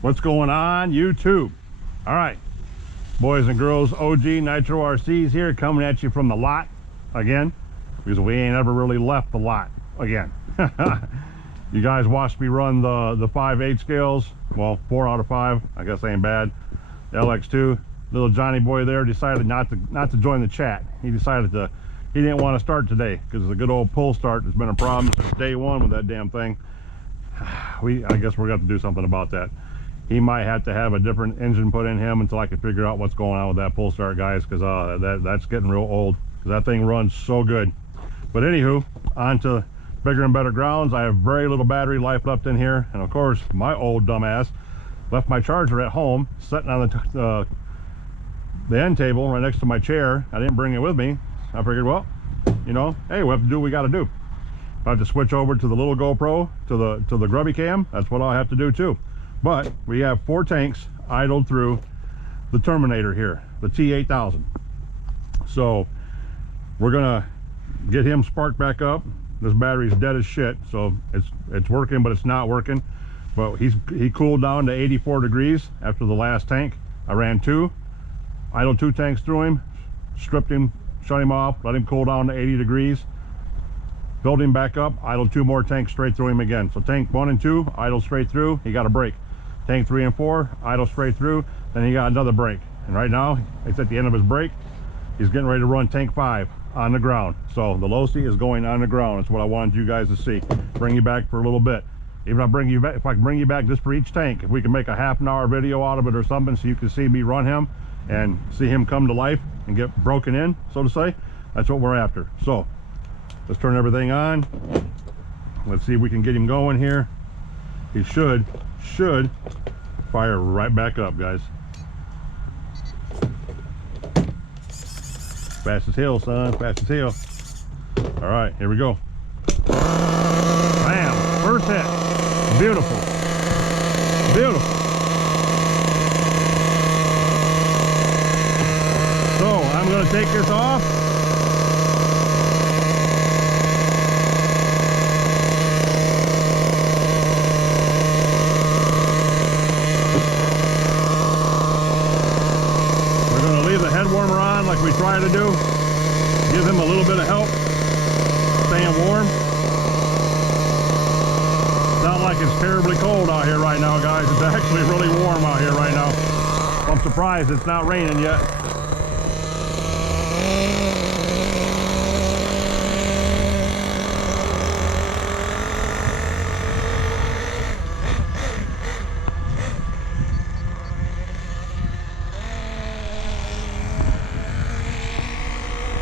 What's going on, YouTube? All right, boys and girls, OG Nitro RCs here, coming at you from the lot again, because we ain't ever really left the lot again. You guys watched me run the 5/8 scales. Well, 4 out of 5, I guess ain't bad. The LX2, little Johnny boy there decided not to join the chat. He decided he didn't want to start today because the good old pull start has been a problem since day one with that damn thing. I guess we're going to have to do something about that. He might have to have a different engine put in him until I can figure out what's going on with that pull start, guys, because that's getting real old, because that thing runs so good. But anywho, on to bigger and better grounds. I have very little battery life left in here, and of course my old dumbass left my charger at home sitting on the end table right next to my chair. I didn't bring it with me. I figured, well, you know, hey, we have to do what we got to do. If I have to switch over to the little GoPro, to the grubby cam, that's what I'll have to do too. But we have 4 tanks idled through the Terminator here, the T8000. So we're gonna get him sparked back up. This battery's dead as shit, so it's working, but it's not working. But he cooled down to 84 degrees after the last tank. I ran 2, idled 2 tanks through him, stripped him, shut him off, let him cool down to 80 degrees, filled him back up, idled 2 more tanks straight through him again. So tank 1 and 2 idled straight through, he got a break. Tank 3 and 4 idle straight through, then he got another break. And right now it's at the end of his break. He's getting ready to run tank 5 on the ground. So the Losi is going on the ground. That's what I wanted you guys to see. Bring you back for a little bit. Even if I can bring you back just for each tank, if we can make a half-an-hour video out of it or something, so you can see me run him and see him come to life and get broken in, so to say, that's what we're after. So let's turn everything on. Let's see if we can get him going here. He should fire right back up, guys. Fast as hell, son, fast as hell. All right, here we go. Bam, first hit. Beautiful, beautiful. So I'm going to take this off. We're going to leave the head warmer on like we try to do. Give him a little bit of help staying warm. Not like it's terribly cold out here right now, guys. It's actually really warm out here right now. I'm surprised it's not raining yet.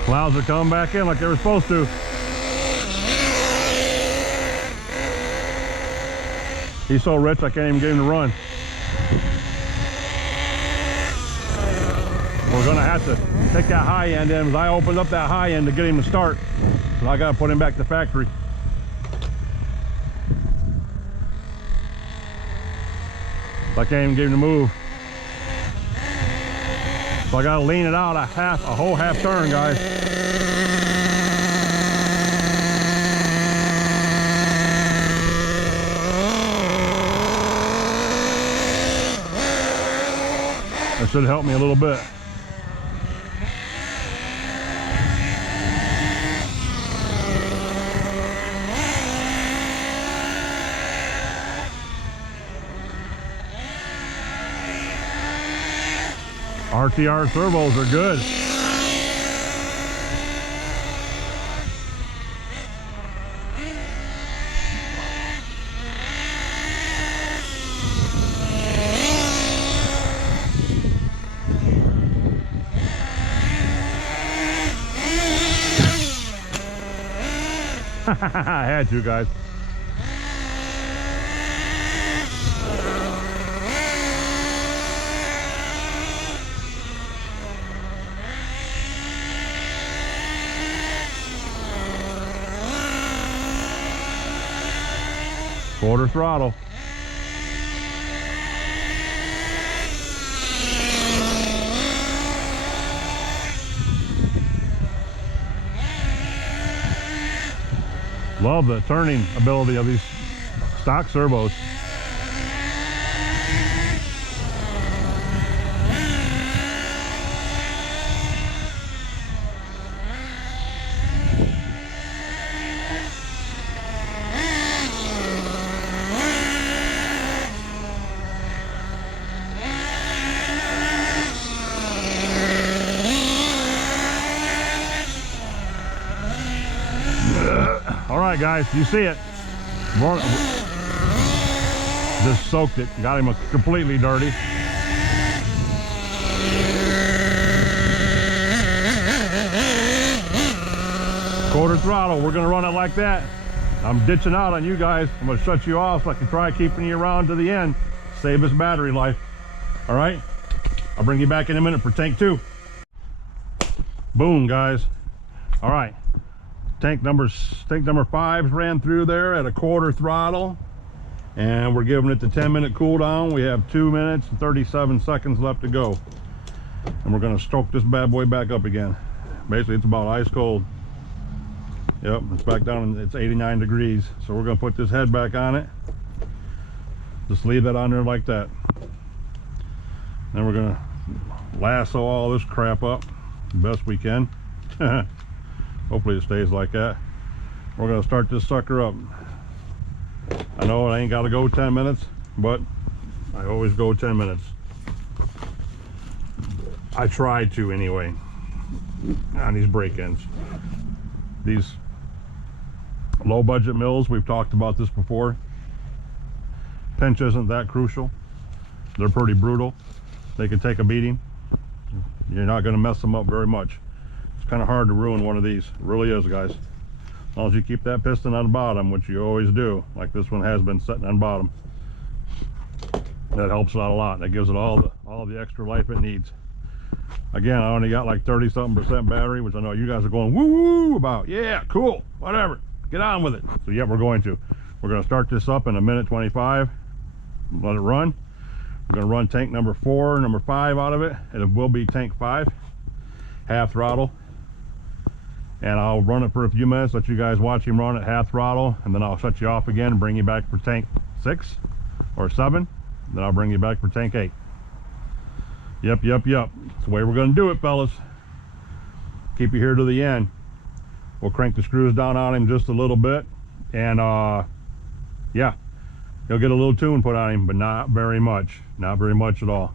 Clouds are coming back in like they were supposed to. He's so rich I can't even get him to run. We're gonna have to take that high end in, because I opened up that high end to get him to start. And I gotta put him back to factory. So I can't even get him to move. So I gotta lean it out a whole half turn, guys. That should help me a little bit. RTR servos are good. I had to, guys. Quarter throttle. Love the turning ability of these stock servos. right, guys, you see it. Just soaked it, got him completely dirty. Quarter throttle, we're gonna run it like that. I'm ditching out on you guys. I'm gonna shut you off so I can try keeping you around to the end. Save this battery life. All right, I'll bring you back in a minute for tank 2. Boom, guys. All right, tank number 5 ran through there at a quarter throttle, and we're giving it the 10-minute cool down. We have 2 minutes and 37 seconds left to go, and we're gonna stoke this bad boy back up again. Basically, it's about ice cold. Yep, it's back down, it's 89 degrees. So we're gonna put this head back on it. Just leave that on there like that. Then we're gonna lasso all this crap up the best we can. Hopefully it stays like that. We're gonna start this sucker up. I know I ain't gotta go 10 minutes, but I always go 10 minutes. I try to anyway, on these break-ins. These low budget mills, we've talked about this before. Pinch isn't that crucial. They're pretty brutal. They can take a beating. You're not going to mess them up very much. It's kind of hard to ruin one of these. It really is, guys. As long as you keep that piston on the bottom, which you always do, like this one has been sitting on bottom, that helps it out a lot. That gives it all the extra life it needs. Again, I only got like 30-something% battery, which I know you guys are going woo about. Yeah, cool, whatever, get on with it. So yeah, we're going to start this up in a minute 25. Let it run. We're going to run tank number 4, number 5 out of it, and it will be tank 5, half throttle. And I'll run it for a few minutes, let you guys watch him run at half throttle, and then I'll shut you off again and bring you back for tank 6 or 7. Then I'll bring you back for tank 8. Yep. That's the way we're going to do it, fellas. Keep you here to the end. We'll crank the screws down on him just a little bit, and yeah, he'll get a little tune put on him, but not very much at all.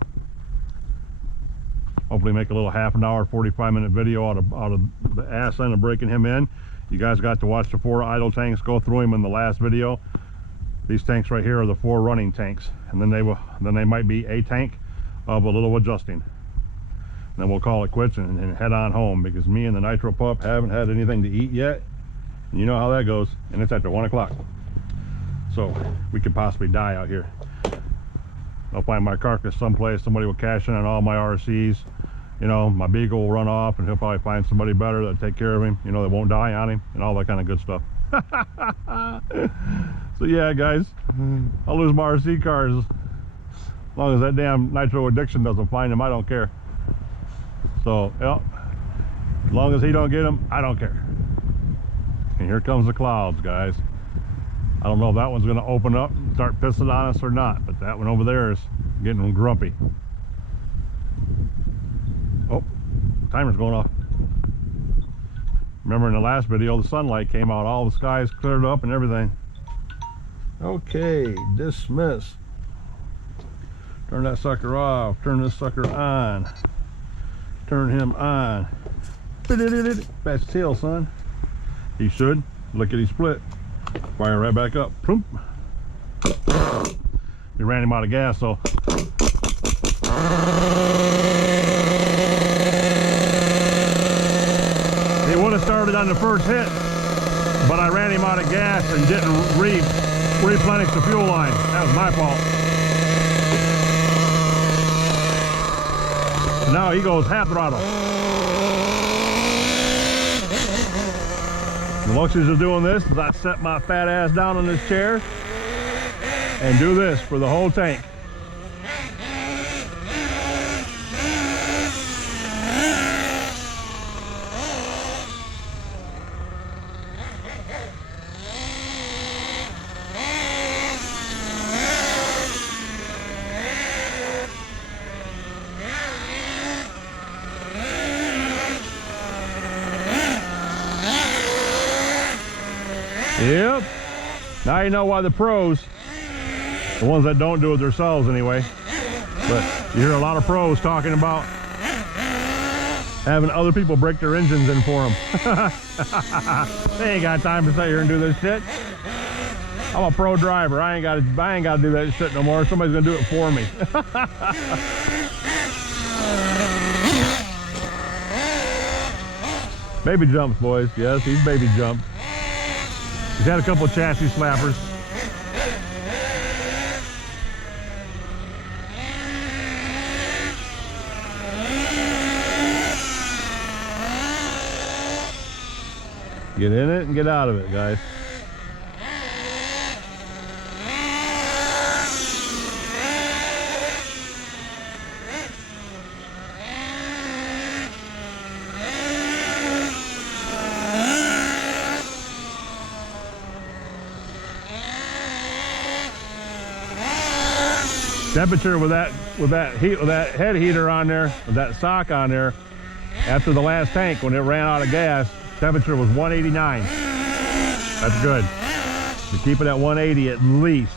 Hopefully make a little half an hour, 45-minute video out of the ass end of breaking him in. You guys got to watch the 4 idle tanks go through him in the last video. These tanks right here are the 4 running tanks, and then they might be a tank of a little adjusting. And then we'll call it quits and head on home, because me and the Nitro pup haven't had anything to eat yet. And you know how that goes, and it's after 1 o'clock. So we could possibly die out here. I'll find my carcass someplace, somebody will cash in on all my RCs. You know, my beagle will run off, and he'll probably find somebody better that'll take care of him, you know, that won't die on him, and all that kind of good stuff. So yeah, guys, I'll lose my RC cars. As long as that damn Nitro Addiction doesn't find him, I don't care. So, yeah, as long as he don't get him, I don't care. And here comes the clouds, guys. I don't know if that one's going to open up and start pissing on us or not, but that one over there is getting grumpy. Oh, timer's going off. Remember in the last video, the sunlight came out, all the skies cleared up and everything. Okay, dismiss. Turn that sucker off, turn this sucker on. Turn him on. That's tail, son. He should. Look at his split. Fire right back up. Plump. We ran him out of gas, so. He would have started on the first hit, but I ran him out of gas and didn't replenish the fuel line. That was my fault. Now he goes half throttle. The luxuries of doing this is I set my fat ass down in this chair and do this for the whole tank. Yep. Now you know why the pros, the ones that don't do it themselves anyway, but you hear a lot of pros talking about having other people break their engines in for them. They ain't got time to sit here and do this shit. I'm a pro driver. I ain't got to do that shit no more. Somebody's gonna do it for me. Baby jumps, boys. Yes, he's baby jumped. He's had a couple of chassis slappers. Get in it and get out of it, guys. Temperature with that head heater on there, with that sock on there, after the last tank when it ran out of gas, temperature was 189. That's good. You keep it at 180 at least.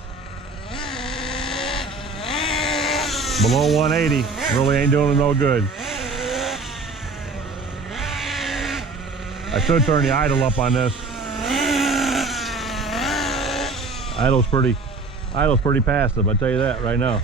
Below 180 really ain't doing no good. I should turn the idle up on this. Idle's pretty passive, I'll tell you that right now.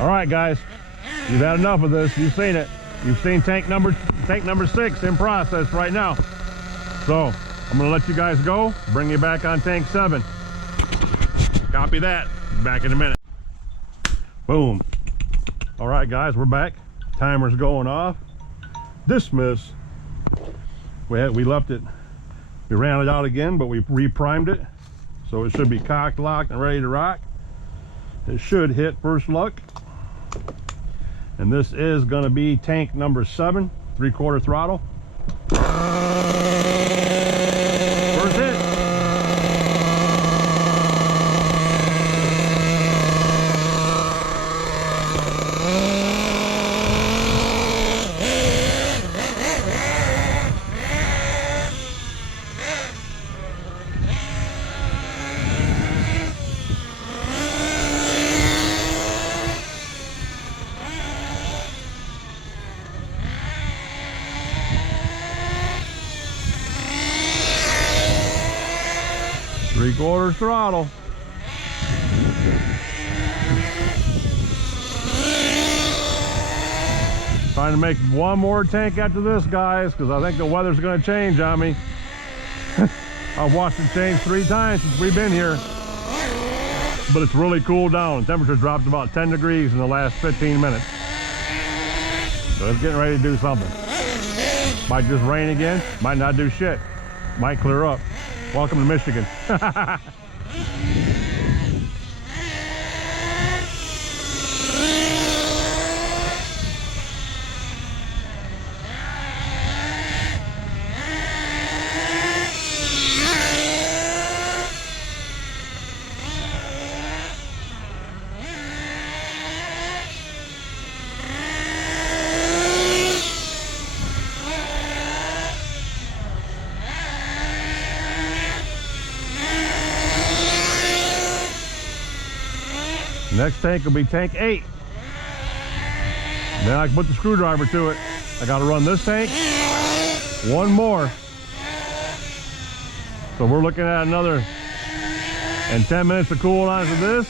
All right, guys, you've had enough of this. You've seen it. You've seen tank number 6 in process right now. So I'm gonna let you guys go, bring you back on tank 7. Copy that. Back in a minute. Boom. All right, guys, we're back. Timer's going off. Dismiss. We left it. We ran it out again, but we reprimed it, so it should be cocked, locked, and ready to rock. It should hit first luck. And this is going to be tank number 7, 3/4 throttle. First hit. Three-quarters throttle. Trying to make one more tank after this, guys, because I think the weather's going to change on me. I've watched it change 3 times since we've been here, but it's really cooled down. The temperature dropped about 10 degrees in the last 15 minutes. So it's getting ready to do something. Might just rain again, might not do shit. Might clear up. Welcome to Michigan. Next tank will be tank 8. Then I can put the screwdriver to it. I got to run this tank, one more. So we're looking at another, and 10 minutes of cool down to this,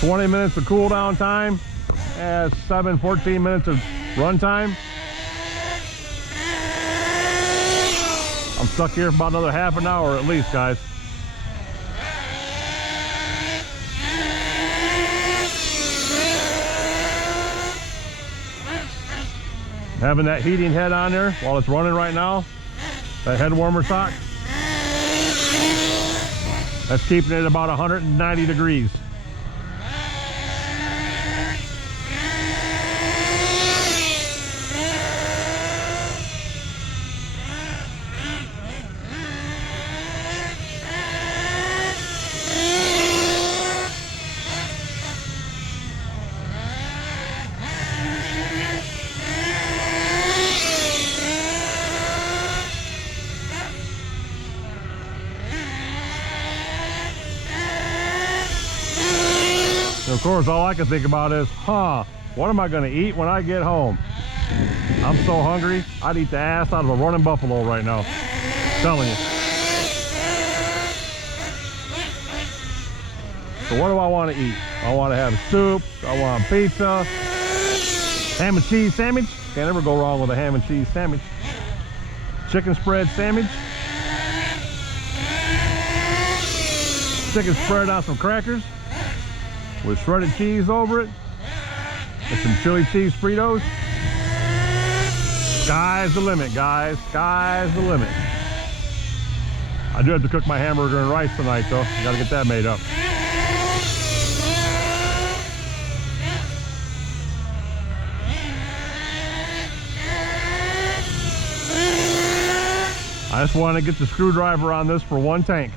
20 minutes of cool down time, 14 minutes of run time. I'm stuck here for about another half an hour at least, guys. Having that heating head on there while it's running right now, that head warmer sock, that's keeping it about 190 degrees. And of course, all I can think about is, what am I going to eat when I get home? I'm so hungry, I'd eat the ass out of a running buffalo right now. I'm telling you. So what do I want to eat? I want to have soup, I want pizza, ham and cheese sandwich. Can't ever go wrong with a ham and cheese sandwich. Chicken spread sandwich. Chicken spread on some crackers with shredded cheese over it and some chili cheese Fritos. Sky's the limit, guys. Sky's the limit. I do have to cook my hamburger and rice tonight, though. Gotta get that made up. I just want to get the screwdriver on this for one tank.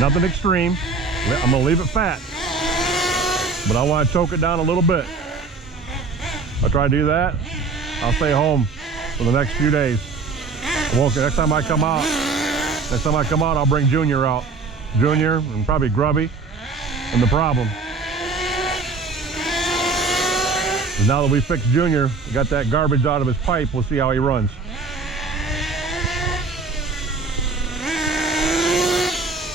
Nothing extreme. I'm gonna leave it fat, but I want to choke it down a little bit. I'll try to do that. I'll stay home for the next few days. Next time I come out, I'll bring Junior out. Junior and probably Grubby and the problem. And now that we fixed Junior, we got that garbage out of his pipe, we'll see how he runs.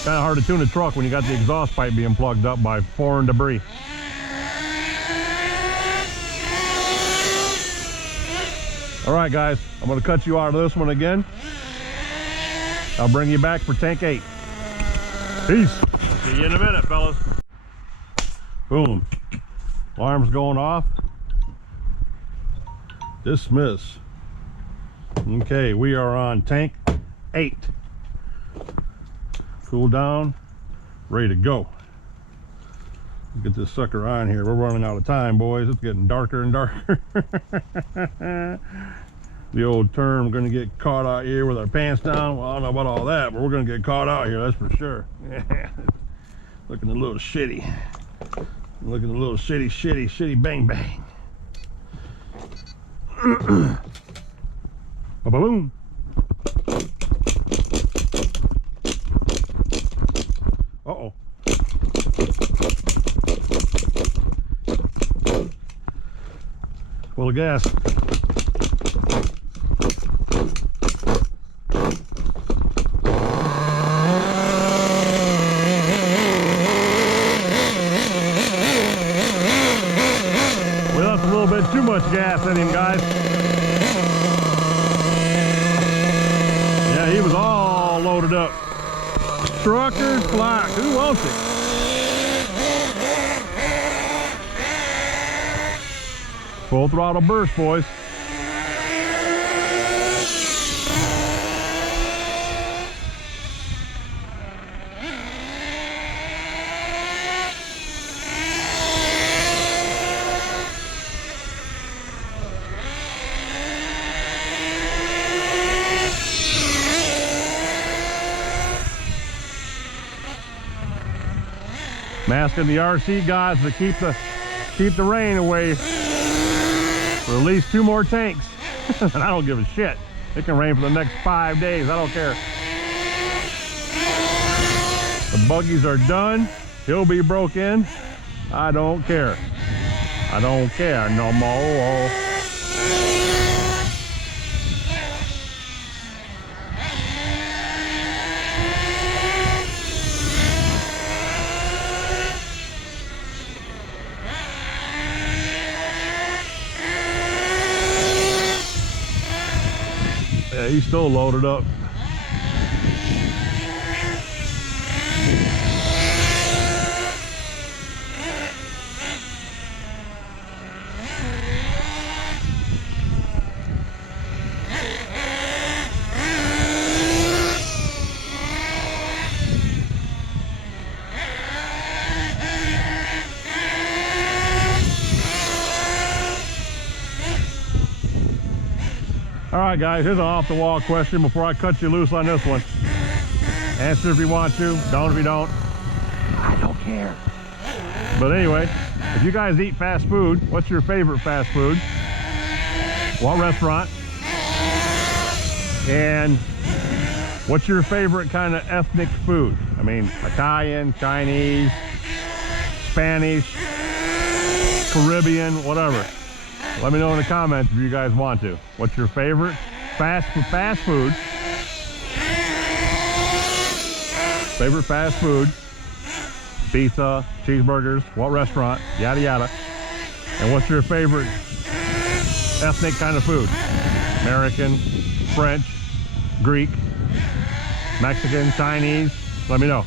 Kind of hard to tune a truck when you got the exhaust pipe being plugged up by foreign debris. All right, guys, I'm going to cut you out of this one again. I'll bring you back for tank 8. Peace. See you in a minute, fellas. Boom. Alarm's going off. Dismiss. Okay, we are on tank 8. Cool down, ready to go. Get this sucker on here. We're running out of time, boys. It's getting darker and darker. The old term, gonna get caught out here with our pants down. Well, I don't know about all that, but we're gonna get caught out here, that's for sure. Yeah. Looking a little shitty. Looking a little shitty bang bang. Ba-boom. Uh-oh. Full of gas. We left a little bit too much gas in him, guys. Yeah, he was all loaded up. Truckers flock. Who wants it? Full throttle burst, boys. Masking the RC guys to keep the rain away for at least 2 more tanks. And I don't give a shit. It can rain for the next 5 days. I don't care. The buggies are done. He'll be broke in. I don't care. I don't care no more. Yeah, he's still loaded up. All right, guys, here's an off-the-wall question before I cut you loose on this one. Answer if you want to, don't if you don't. I don't care. But anyway, if you guys eat fast food, what's your favorite fast food? What restaurant? And what's your favorite kind of ethnic food? I mean, Italian, Chinese, Spanish, Caribbean, whatever. Let me know in the comments if you guys want to. What's your favorite fast food? Favorite fast food? Pizza, cheeseburgers, what restaurant, yada yada. And what's your favorite ethnic kind of food? American, French, Greek, Mexican, Chinese? Let me know.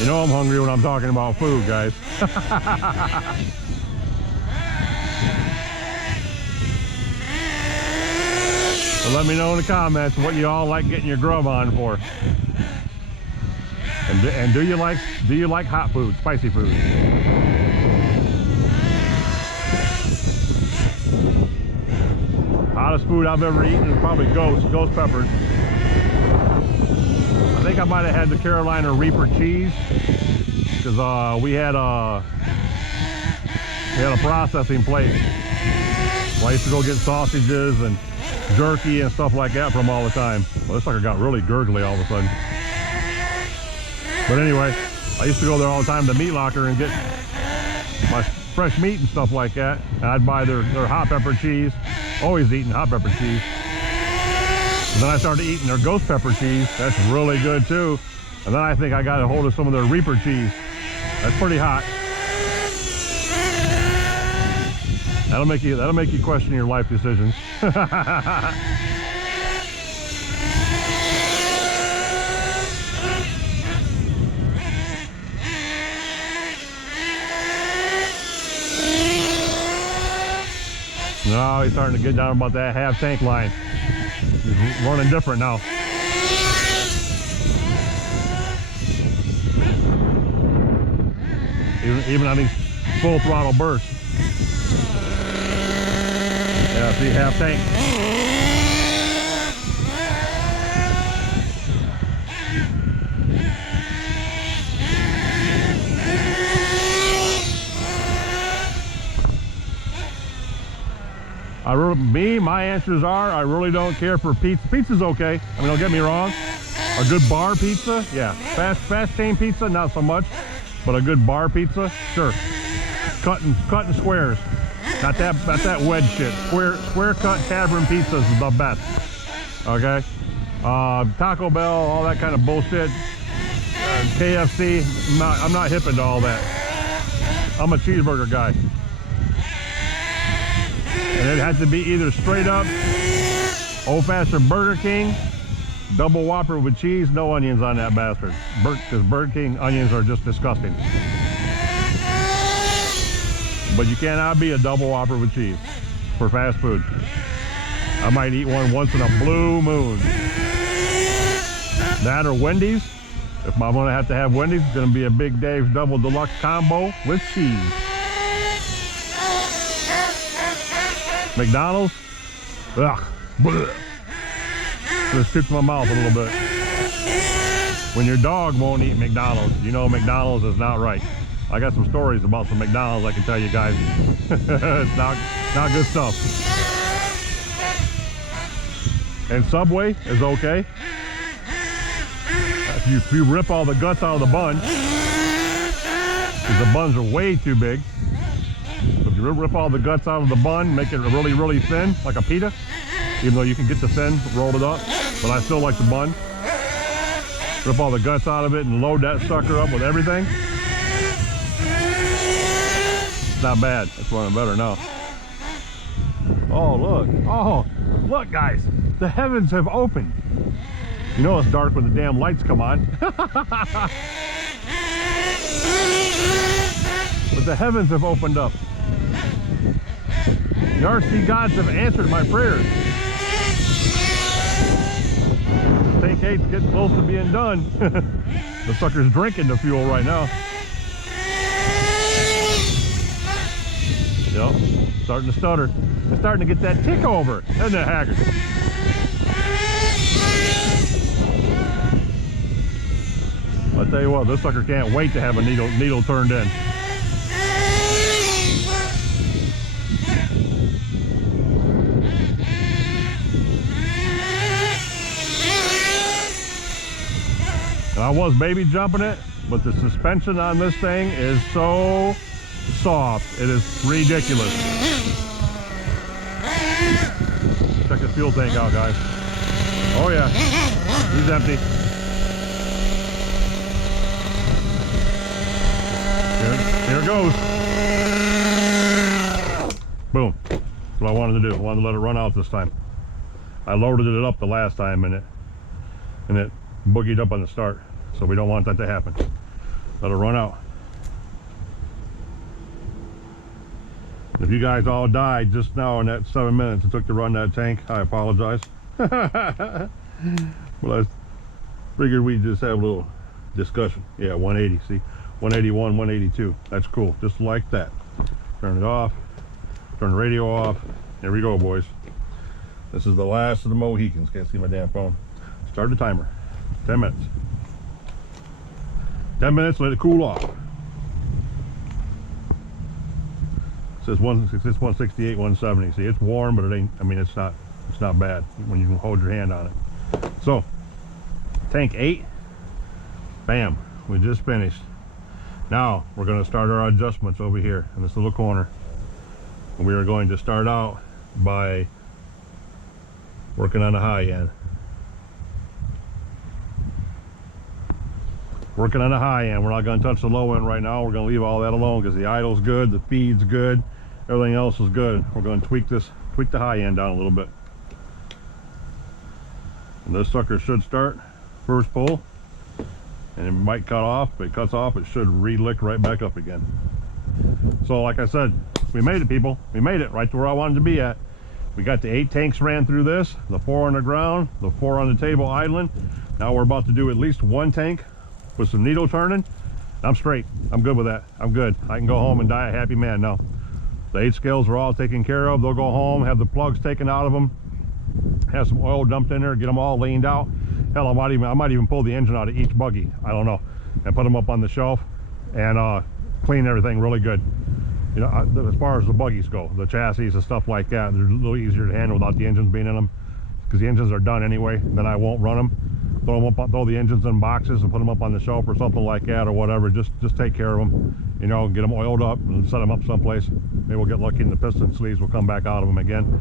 You know I'm hungry when I'm talking about food, guys. So let me know in the comments what you all like getting your grub on for. And do you like hot food, spicy food? Hottest food I've ever eaten is probably ghost peppers. I think I might have had the Carolina Reaper cheese because we had a processing place. Well, I used to go get sausages and jerky and stuff like that from all the time. Well, this sucker got really gurgly all of a sudden. But anyway, I used to go there all the time to the meat locker and get my fresh meat and stuff like that. And I'd buy their hot pepper cheese. Always eating hot pepper cheese. And then I started eating their ghost pepper cheese. That's really good too. And then I think I got a hold of some of their Reaper cheese. That's pretty hot. That'll make you question your life decisions. No, he's starting to get down about that half tank line. He's running different now. Even on these full throttle bursts. Yeah, see, half tank. My answers are, I really don't care for pizza. Pizza's okay. I mean, don't get me wrong. A good bar pizza, yeah. Fast chain pizza, not so much. But a good bar pizza, sure. Cutting squares. Not that wedge shit. Square cut tavern pizza is the best. Okay? Taco Bell, all that kind of bullshit. KFC, I'm not hip into all that. I'm a cheeseburger guy. And it has to be either straight up old-fashioned Burger King, double Whopper with cheese, no onions on that bastard. Because Burger King onions are just disgusting. But you cannot be a double Whopper with cheese for fast food. I might eat one once in a blue moon. That or Wendy's. If I'm gonna have to have Wendy's, it's gonna be a Big Dave's Double Deluxe combo with cheese. McDonald's, ugh, bleh. Just sticks my mouth a little bit. When your dog won't eat McDonald's, you know McDonald's is not right. I got some stories about some McDonald's I can tell you guys. It's not good stuff. And Subway is okay. If you rip all the guts out of the bun, because the buns are way too big. So if you rip all the guts out of the bun, make it really, really thin, like a pita, even though you can get the thin, roll it up, but I still like the bun. Rip all the guts out of it and load that sucker up with everything. It's not bad. That's running better now. Oh, look. Oh, look, guys. The heavens have opened. You know it's dark when the damn lights come on. But the heavens have opened up. The RC gods have answered my prayers. Tank 8's getting close to being done. The sucker's drinking the fuel right now. Yep, starting to stutter. It's starting to get that tick over, isn't it, Haggard? I'll tell you what, this sucker can't wait to have a needle turned in. And I was baby jumping it, but the suspension on this thing is so soft. It is ridiculous. Check the fuel tank out, guys. Oh yeah, he's empty. Here it goes. Boom. That's what I wanted to do. I wanted to let it run out this time. I loaded it up the last time and it boogied up on the start. So we don't want that to happen. Let it run out. If you guys all died just now in that 7 minutes it took to run that tank, I apologize. Well, I figured we'd just have a little discussion. Yeah, 180, see? 181, 182. That's cool. Just like that. Turn it off. Turn the radio off. Here we go, boys. This is the last of the Mohicans. Can't see my damn phone. Start the timer. 10 minutes. 10 minutes, let it cool off. It says 168, 170. See, it's warm, but it ain't, I mean, it's not bad when you can hold your hand on it. So, tank 8. Bam. We just finished. Now, we're going to start our adjustments over here in this little corner. And we are going to start out by working on the high end. Working on the high end. We're not going to touch the low end right now. We're going to leave all that alone because the idle's good, the feed's good, everything else is good. We're going to tweak the high end down a little bit. And this sucker should start first pull, and it might cut off. If it cuts off, it should re-lick right back up again. So like I said, we made it, people. We made it right to where I wanted to be at. We got the 8 tanks ran through this, the 4 on the ground, the 4 on the table idling. Now we're about to do at least 1 tank with some needle turning. I'm straight. I'm good with that. I'm good. I can go home and die a happy man now. The 8 scales are all taken care of. They'll go home, have the plugs taken out of them, have some oil dumped in there, get them all leaned out. Hell, I might even pull the engine out of each buggy, I don't know, and put them up on the shelf and clean everything really good. You know, as far as the buggies go, the chassis and stuff like that, they're a little easier to handle without the engines being in them, because the engines are done anyway. Then I won't run them. Throw the engines in boxes and put them up on the shelf or something like that, or whatever. Just take care of them, you know, get them oiled up and set them up someplace. Maybe we'll get lucky and the piston sleeves will come back out of them again.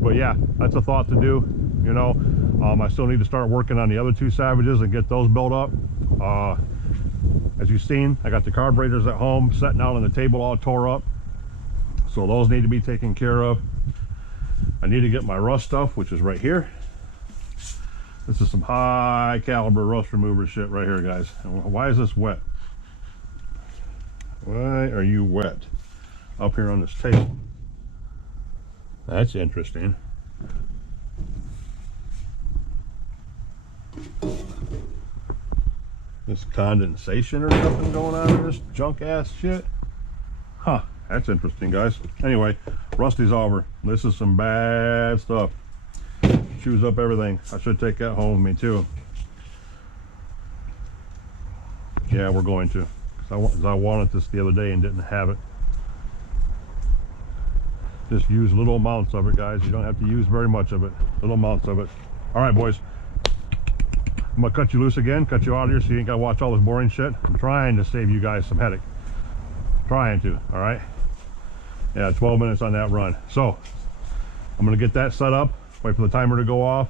But yeah, that's a thought to do, you know. I still need to start working on the other 2 Savages and get those built up. As you've seen, I got the carburetors at home sitting out on the table all tore up, so those need to be taken care of. I need to get my rust stuff, which is right here. This is some high caliber rust remover shit right here, guys. Why is this wet? Why are you wet up here on this table? That's interesting. This condensation or something going on in this junk ass shit? Huh, that's interesting, guys. Anyway, rusty's over. This is some bad stuff. Chews up everything. I should take that home with me too. Yeah, we're going to. Because I wanted this the other day and didn't have it. Just use little amounts of it, guys. You don't have to use very much of it. Little amounts of it. All right, boys. I'm going to cut you loose again, cut you out of here so you ain't got to watch all this boring shit. I'm trying to save you guys some headache. Trying to, all right? Yeah, 12 minutes on that run. So, I'm going to get that set up, wait for the timer to go off,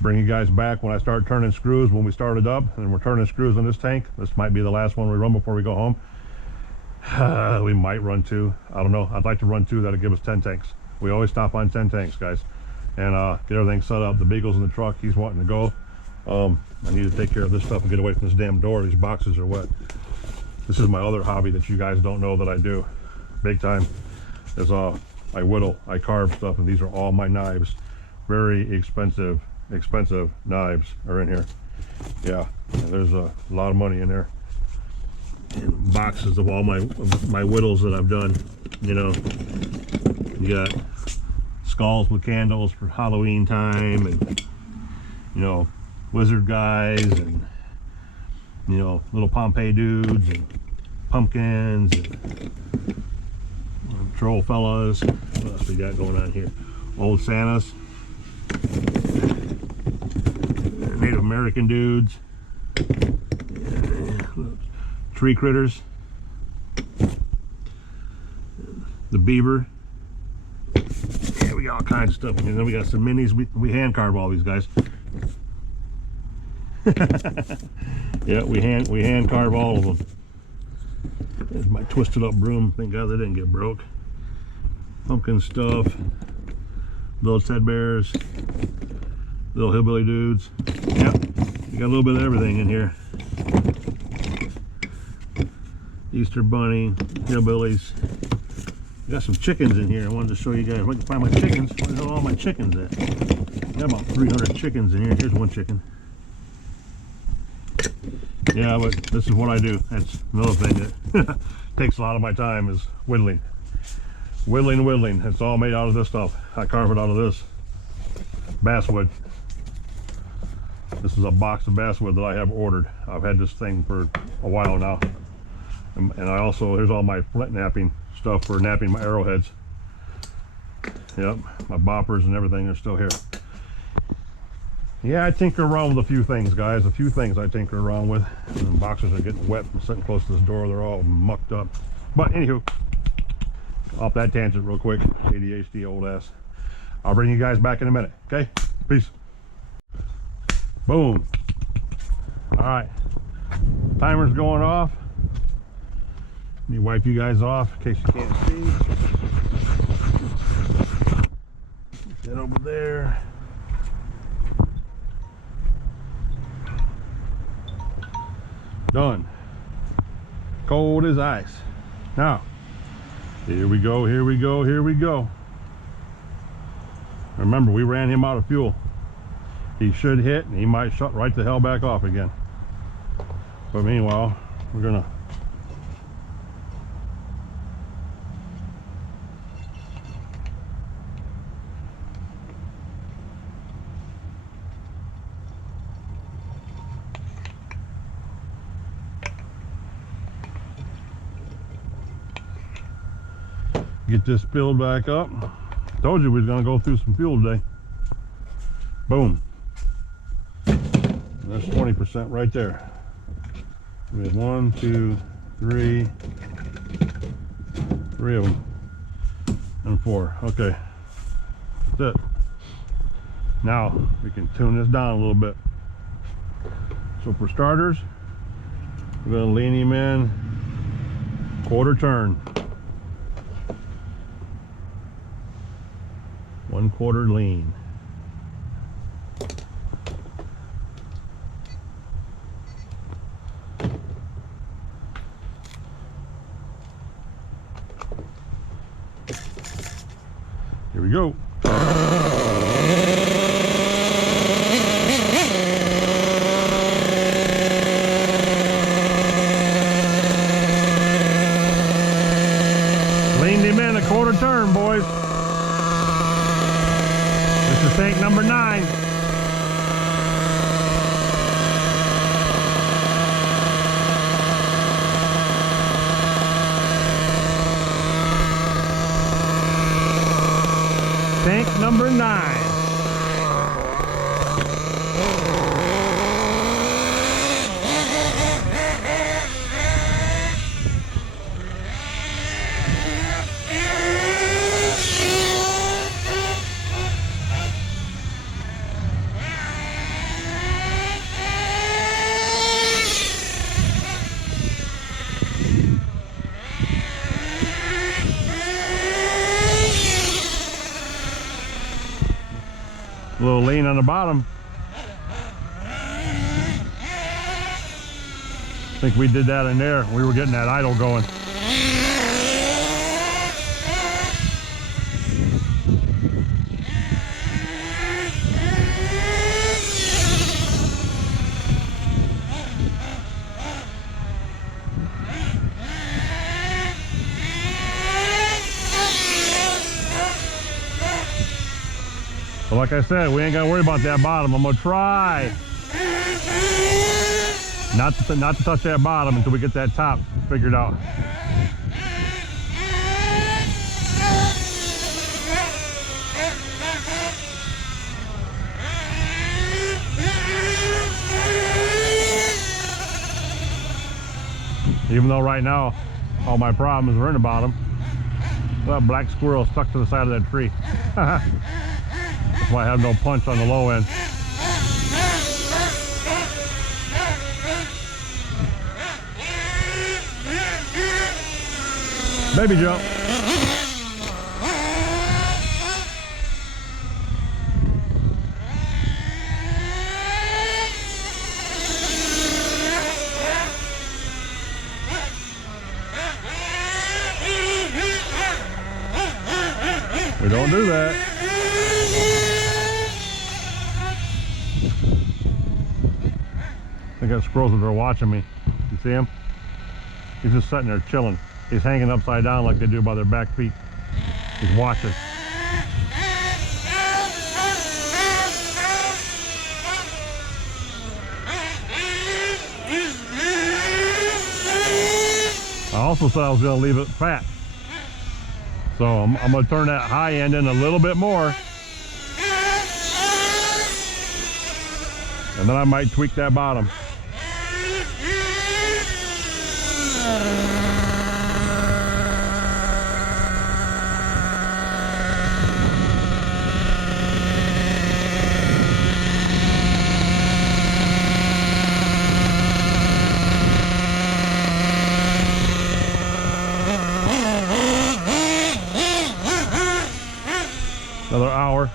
bring you guys back when I start turning screws when we started up, and we're turning screws on this tank. This might be the last one we run before we go home. We might run 2. I don't know. I'd like to run 2. That'll give us 10 tanks. We always stop on 10 tanks, guys. And get everything set up. The Beagle's in the truck. He's wanting to go. I need to take care of this stuff and get away from this damn door. These boxes are wet. This is my other hobby that you guys don't know that I do big time. Is I whittle, I carve stuff, and these are all my knives. Very expensive knives are in here. Yeah, there's a lot of money in there. And boxes of all my whittles that I've done. You know, you got skulls with candles for Halloween time, and you know, wizard guys, and you know, little Pompeii dudes, and pumpkins, and troll fellas. What else we got going on here? Old Santas, Native American dudes, tree critters, the beaver. Yeah, we got all kinds of stuff in here. Then we got some minis. We hand carve all these guys. Yeah, we hand carve all of them. There's my twisted up broom. Thank God they didn't get broke. Pumpkin stuff, little Ted bears, little hillbilly dudes. Yep, you got a little bit of everything in here. Easter bunny, hillbillies. Got some chickens in here. I wanted to show you guys. If I can find my chickens, where the hell are all my chickens at? Got about 300 chickens in here. Here's one chicken. Yeah, but this is what I do. That's another thing that takes a lot of my time, is whittling. Whittling. It's all made out of this stuff. I carve it out of this basswood. This is a box of basswood that I have ordered. I've had this thing for a while now. And I also, here's all my flint napping stuff for napping my arrowheads. Yep, my boppers and everything are still here. Yeah, I tinker around with a few things, guys. A few things I tinker around with. And the boxes are getting wet and sitting close to this door. They're all mucked up. But anywho, off that tangent real quick. ADHD old ass. I'll bring you guys back in a minute. Okay? Peace. Boom. All right. Timer's going off. Let me wipe you guys off in case you can't see. Put that over there. Done. Cold as ice. Now, here we go. Remember, we ran him out of fuel. He should hit, and he might shut right the hell back off again. But meanwhile, we're gonna get this filled back up. Told you we was gonna go through some fuel today. Boom. That's 20% right there. We have 1, 2, 3 of them, and 4. Okay, that's it. Now we can tune this down a little bit. So for starters, we're gonna lean him in quarter turn. 1/4 lean. Here we go. Leaned him in a quarter turn, boys. This is tank number 9. Tank number 9. A little lean on the bottom. I think we did that in there. We were getting that idle going. But like I said, we ain't gotta worry about that bottom. I'm gonna try not to touch that bottom until we get that top figured out. Even though right now all my problems are in the bottom. That black squirrel stuck to the side of that tree. That's why I have no punch on the low end. Baby jump. We don't do that. I got squirrels that are watching me. You see him? He's just sitting there chilling. He's hanging upside down like they do by their back feet. He's watching. I also said I was going to leave it fat. So I'm going to turn that high end in a little bit more. And then I might tweak that bottom. Another hour.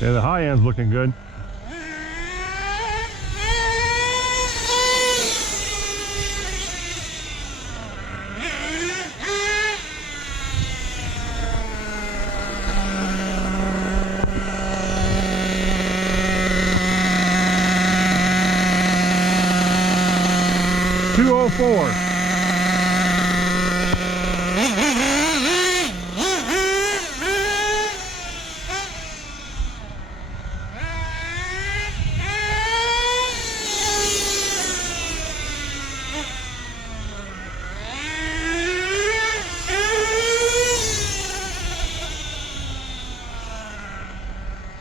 Yeah, the high end's looking good. $204.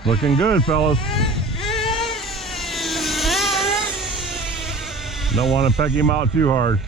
Looking good, fellas. Don't want to peg him out too hard.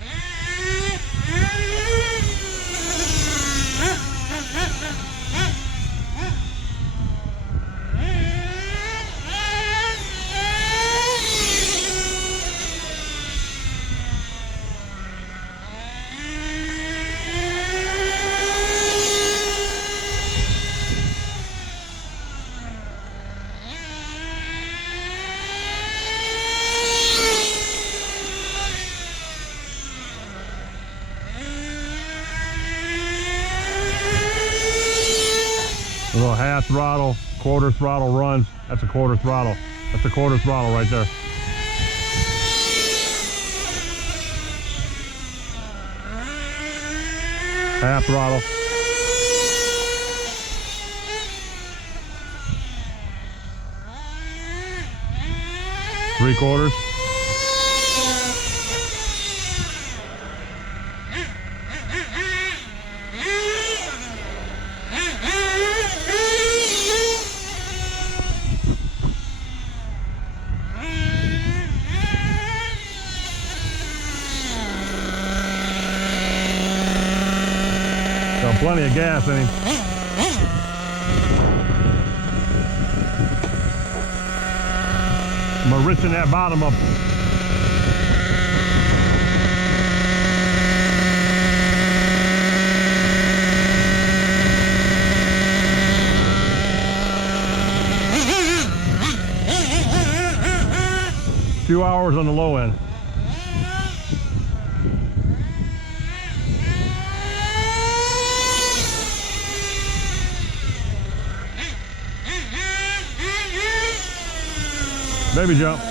A little half throttle, quarter throttle runs. That's a quarter throttle. That's a quarter throttle right there. Half throttle. Three quarters. Got plenty of gas in him. I'm rinsing that bottom up. Two hours on the low end. Baby jump.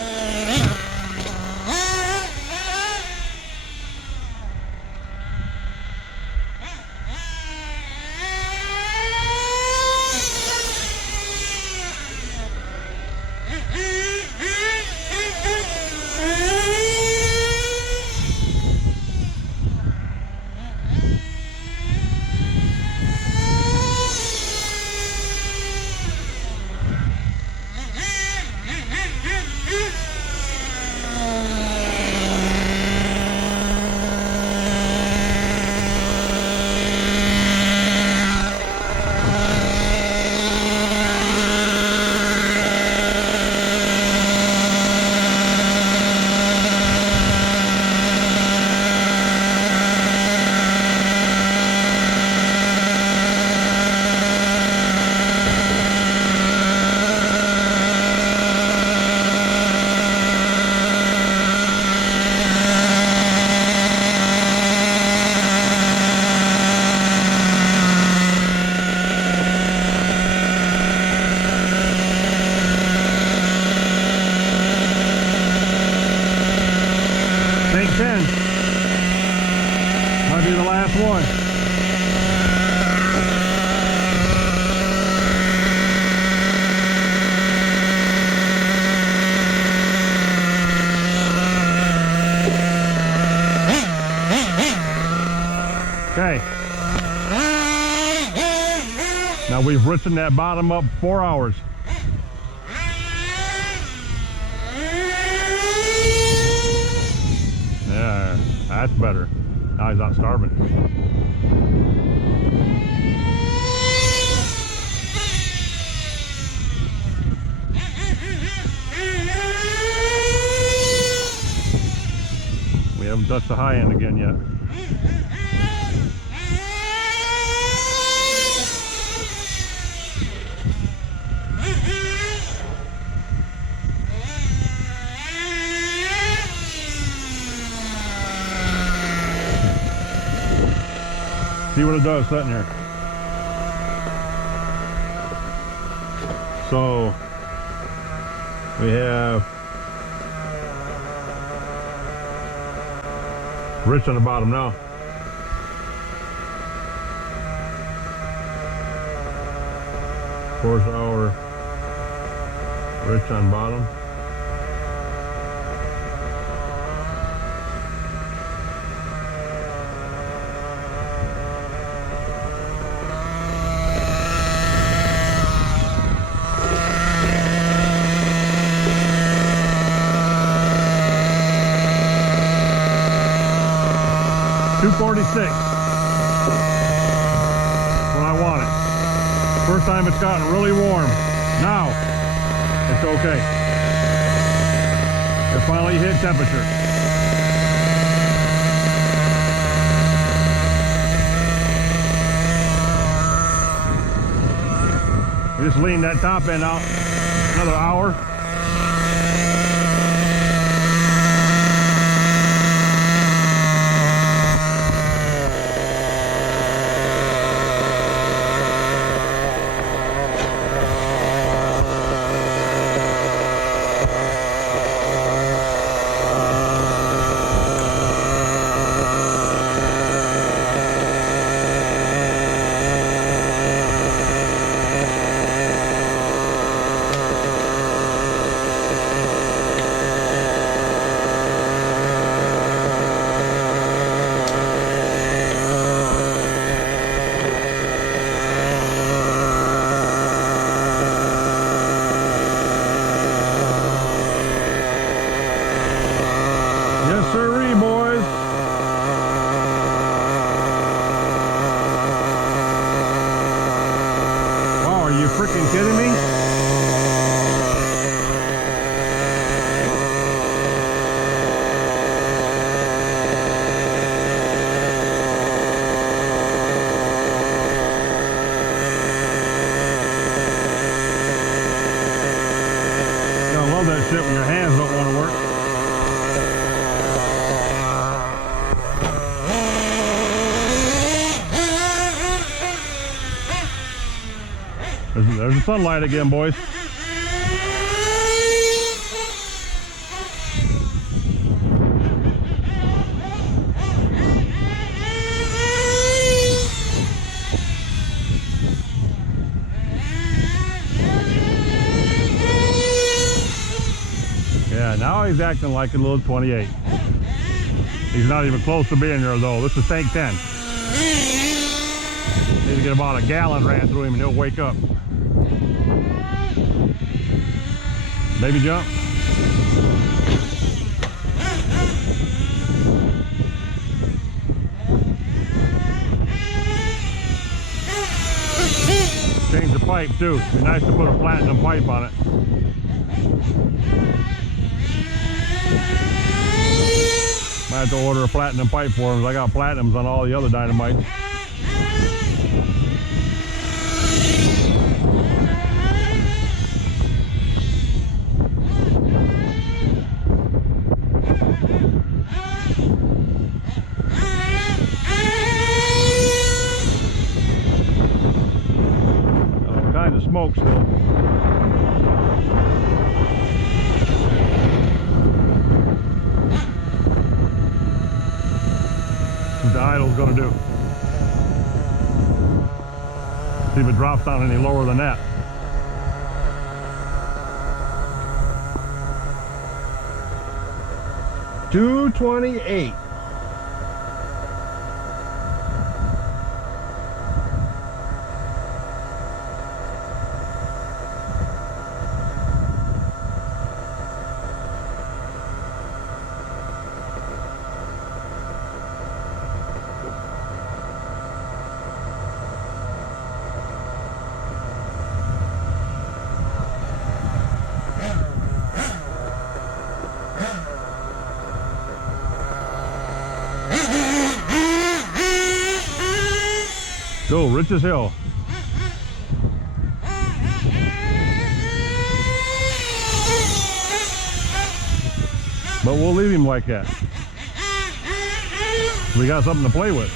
Take 10. Might be the last one. Okay. Now we've written that bottom up 4 hours. Yeah, that's better. Now he's not starving. We haven't touched the high end again yet. See what it does sitting here. So we have rich on the bottom now. Horsepower rich on bottom. $246. When I want it. First time it's gotten really warm. Now it's okay. It finally hit temperature. We just lean that top end out another hour. hold that shit when your hands don't want to work. There's the sunlight again, boys. Yeah, now he's acting like a little 28. He's not even close to being there though. This is tank 10. Need to get about a gallon ran through him and he'll wake up. Baby jump. Change the pipe too. It'd be nice to put a platinum pipe on it. Might have to order a platinum pipe for him. I got platinums on all the other dynamites. Kind of smoke still. What the idle's gonna do. See if it drops down any lower than that. $228. Go, rich as hell. But we'll leave him like that. We got something to play with.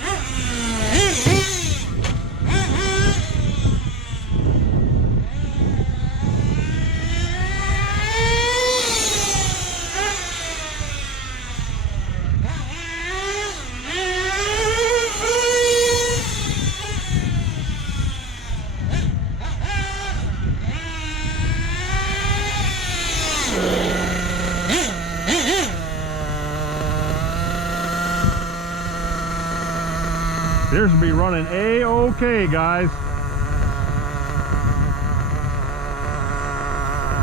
Appears to be running A-OK, guys.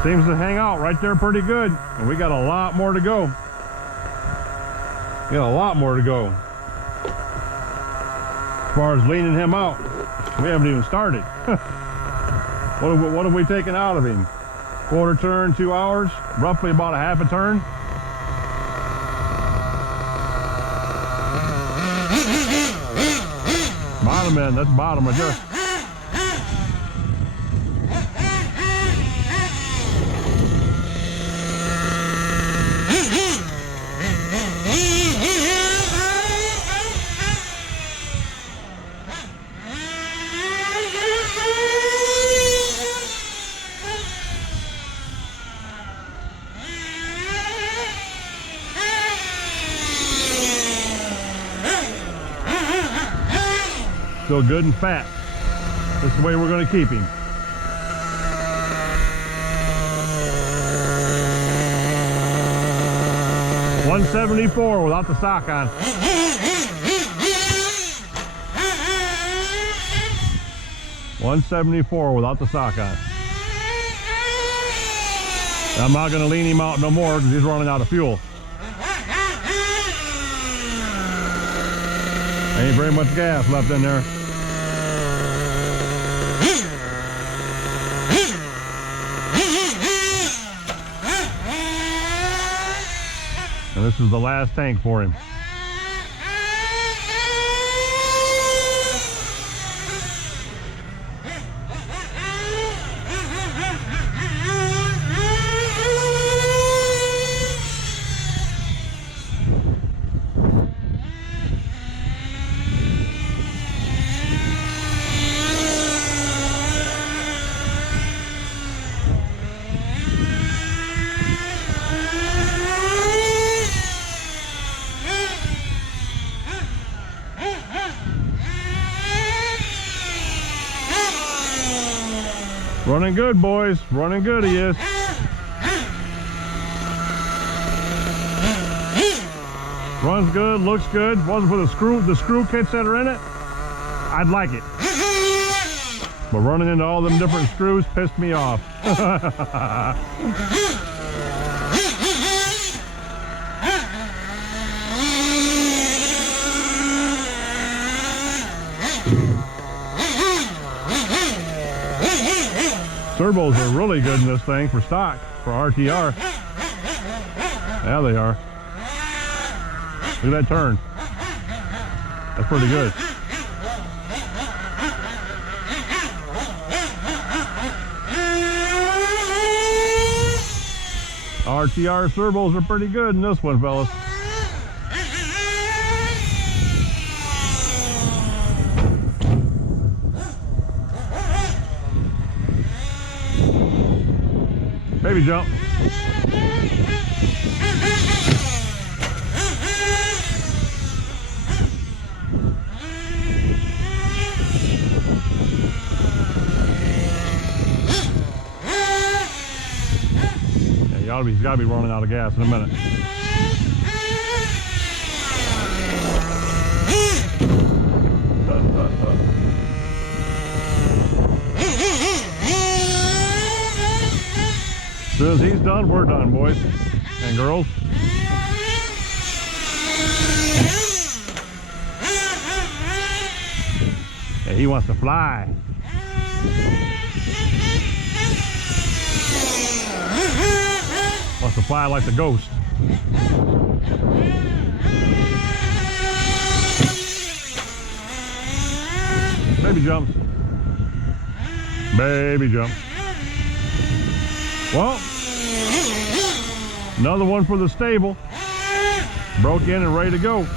Seems to hang out right there pretty good. And we got a lot more to go. We got a lot more to go. As far as leaning him out, we haven't even started. What have we taken out of him? Quarter turn, 2 hours, roughly about a half a turn. Bottom end, that's bottom right there. Still good and fat. That's the way we're going to keep him. $174 without the sock on. $174 without the sock on. I'm not going to lean him out no more because he's running out of fuel. Ain't very much gas left in there. And this is the last tank for him. Running good, boys. Running good he is. Runs good, looks good. Wasn't for the screw kits that are in it, I'd like it. But running into all them different screws pissed me off. Turbos are really good in this thing for stock, for RTR. Yeah, they are. Look at that turn. That's pretty good. RTR servos are pretty good in this one, fellas. Baby jump. He's got to be running out of gas in a minute. As soon as he's done, we're done, boys and girls. Yeah, he wants to fly. Wants to fly like the ghost. Baby jumps. Baby jumps. Well, another one for the stable. Broke in and ready to go.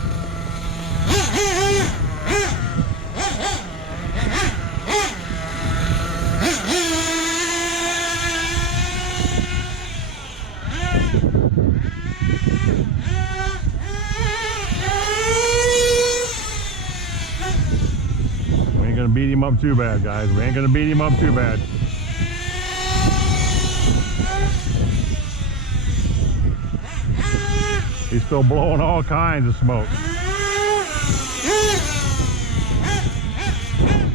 We ain't gonna beat him up too bad, guys. We ain't gonna beat him up too bad. He's still blowing all kinds of smoke.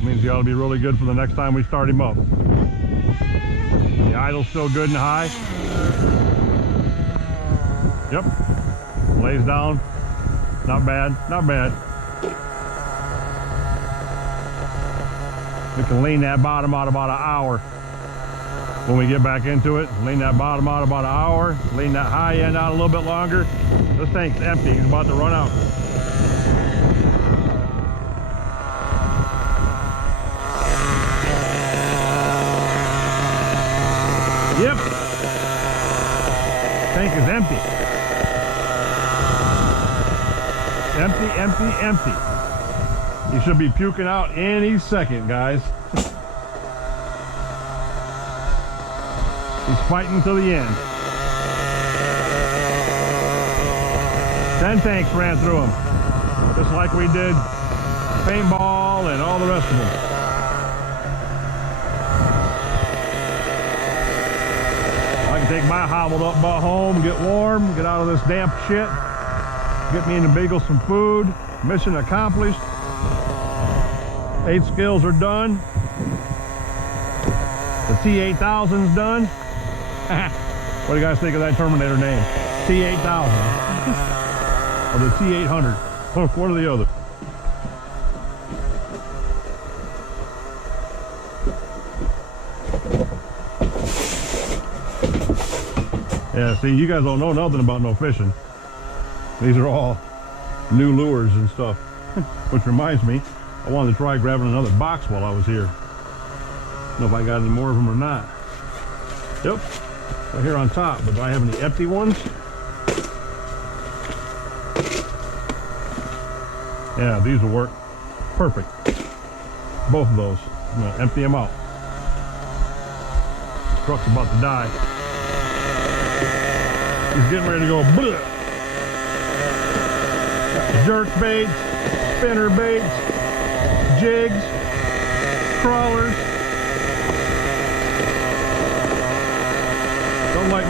Means he ought to be really good for the next time we start him up. The idle's still good and high. Yep. Lays down. Not bad, not bad. We can lean that bottom out about an hour. When we get back into it, lean that bottom out about an hour, lean that high end out a little bit longer. This tank's empty, he's about to run out. Yep. Tank is empty. Empty, empty, empty. He should be puking out any second, guys. He's fighting to the end. 10 tanks ran through him, just like we did paintball and all the rest of them. I can take my hobbled up butt home, get warm, get out of this damp shit, get me in the bagel some food. Mission accomplished. 8 skills are done. The T8000's done. What do you guys think of that Terminator name? T8000 or the T800? One or the other. Yeah, see, you guys don't know nothing about no fishing. These are all new lures and stuff. Which reminds me, I wanted to try grabbing another box while I was here. Don't know if I got any more of them or not. Yep, right here on top. But do I have any empty ones? Yeah, these will work perfect. Both of those. I'm gonna empty them out. This truck's about to die. He's getting ready to go bleh. Jerk baits, spinner baits, jigs, crawlers.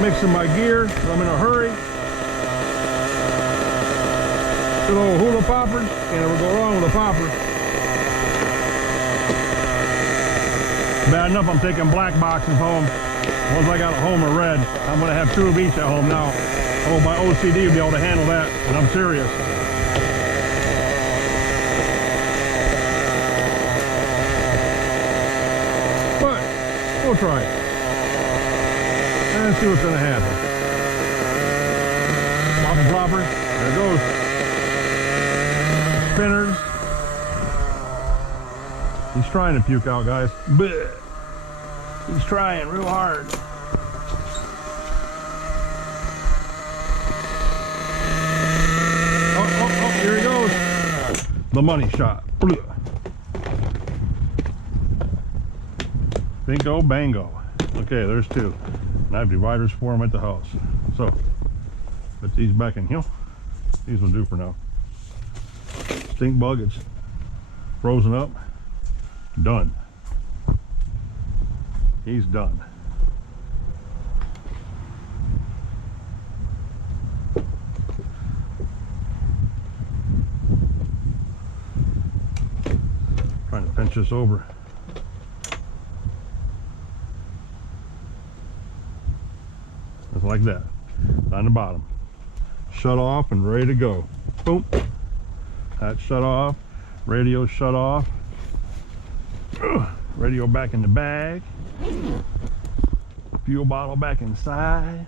mixing my gear. I'm in a hurry. Good old hula poppers. Can't ever go wrong with a popper. Bad enough I'm taking black boxes home. Once I got a home of red, I'm going to have 2 of each at home now. Oh, my OCD will be able to handle that, and I'm serious. But we'll try it. And see what's going to happen. Pop and flopper. There it goes. Spinners. He's trying to puke out, guys. Blech. He's trying real hard. Oh, here he goes. The money shot. Blech. Bingo, bango. Okay, there's 2. And I have dividers for them at the house. So, put these back in here. These will do for now. Stink bug, it's frozen up. Done. He's done. Trying to pinch this over. Just like that. On the bottom. Shut off and ready to go. Boom. That's shut off. Radio shut off. Radio back in the bag. Fuel bottle back inside.